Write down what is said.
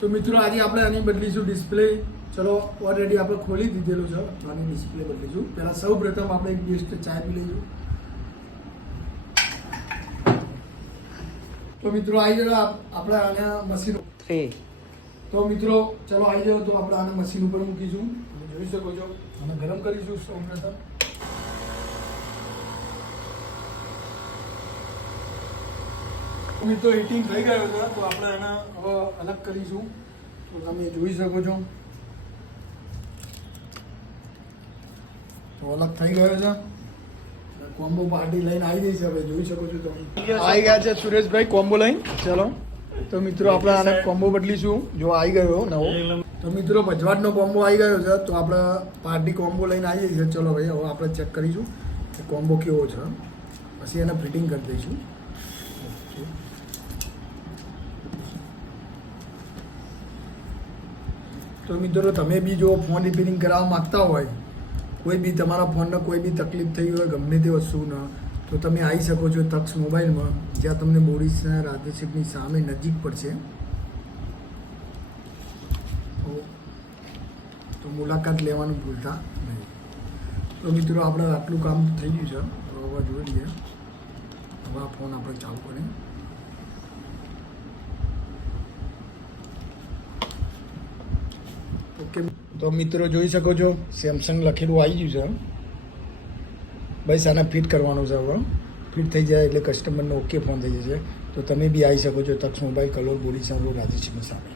તો મિત્રો આજે આપણે આની બદલીશું ડિસ્પ્લે. ચલો ઓલરેડી આપણે ખોલી દીધેલું છે, આની ડિસ્પ્લે બદલીશું. પહેલાં સૌ પ્રથમ આપણે એક બેસ્ટ ચા પી લઈશું. તો મિત્રો આવી જાઓ આપણે આના મશીન. તો મિત્રો ચલો આવી જાઓ. તો આપણે આના મશીન ઉપર મૂકીશું. તમે જોઈ શકો છો આને ગરમ કરીશું સૌ પ્રથમ. મિત્રો હીટિંગ થઈ ગયો છે તો આપણે એને હવે અલગ કરીશું. તો તમે જોઈ શકો છો તો અલગ થઈ ગયો છે. કોમ્બો પાર્ટી લઈને આવી ગઈ છે. હવે જોઈ શકો છો તમે આવી ગયા છે સુરેશભાઈ કોમ્બો લઈને. ચલો તો મિત્રો આપણે આને કોમ્બો બદલીશું. જો આવી ગયો નવો. તો મિત્રો ભજવાટનો કોમ્બો આવી ગયો છે તો આપણે પાર્ટી કોમ્બો લઈને આવી જઈએ. ચલો ભાઈ હવે આપણે ચેક કરીશું કે કોમ્બો કેવો છે, પછી એને ફિટિંગ કરી દઈશું. તો મિત્રો તમે બી જો ફોન રિપેરિંગ કરાવવા માગતા હોય, કોઈ બી તમારા ફોનને કોઈ બી તકલીફ થઈ હોય ગમે તે વસ્તુને, તો તમે આવી શકો છો તક્ષ મોબાઈલમાં, જ્યાં તમને બોરીસના રાધેશિકની સામે નજીક પડશે. તો મુલાકાત લેવાનું ભૂલતા નહીં. તો મિત્રો આપણે આટલું કામ થઈ ગયું છે. તો હવે જોઈ લઈએ. હવે આ ફોન આપણે ચાલુ કરીએ. ઓકે તો મિત્રો જોઈ શકો છો સેમસંગ લખેલું આવી ગયું છે. બસ આને ફિટ કરવાનું છે. હવે ફિટ થઈ જાય એટલે કસ્ટમરનો ઓકે ફોન થઈ જશે. તો તમે બી આવી શકો છો તક્ષ મોબાઈલ, કલોલ, બોરીસા રોડ, રાધેશ્યામ સામે.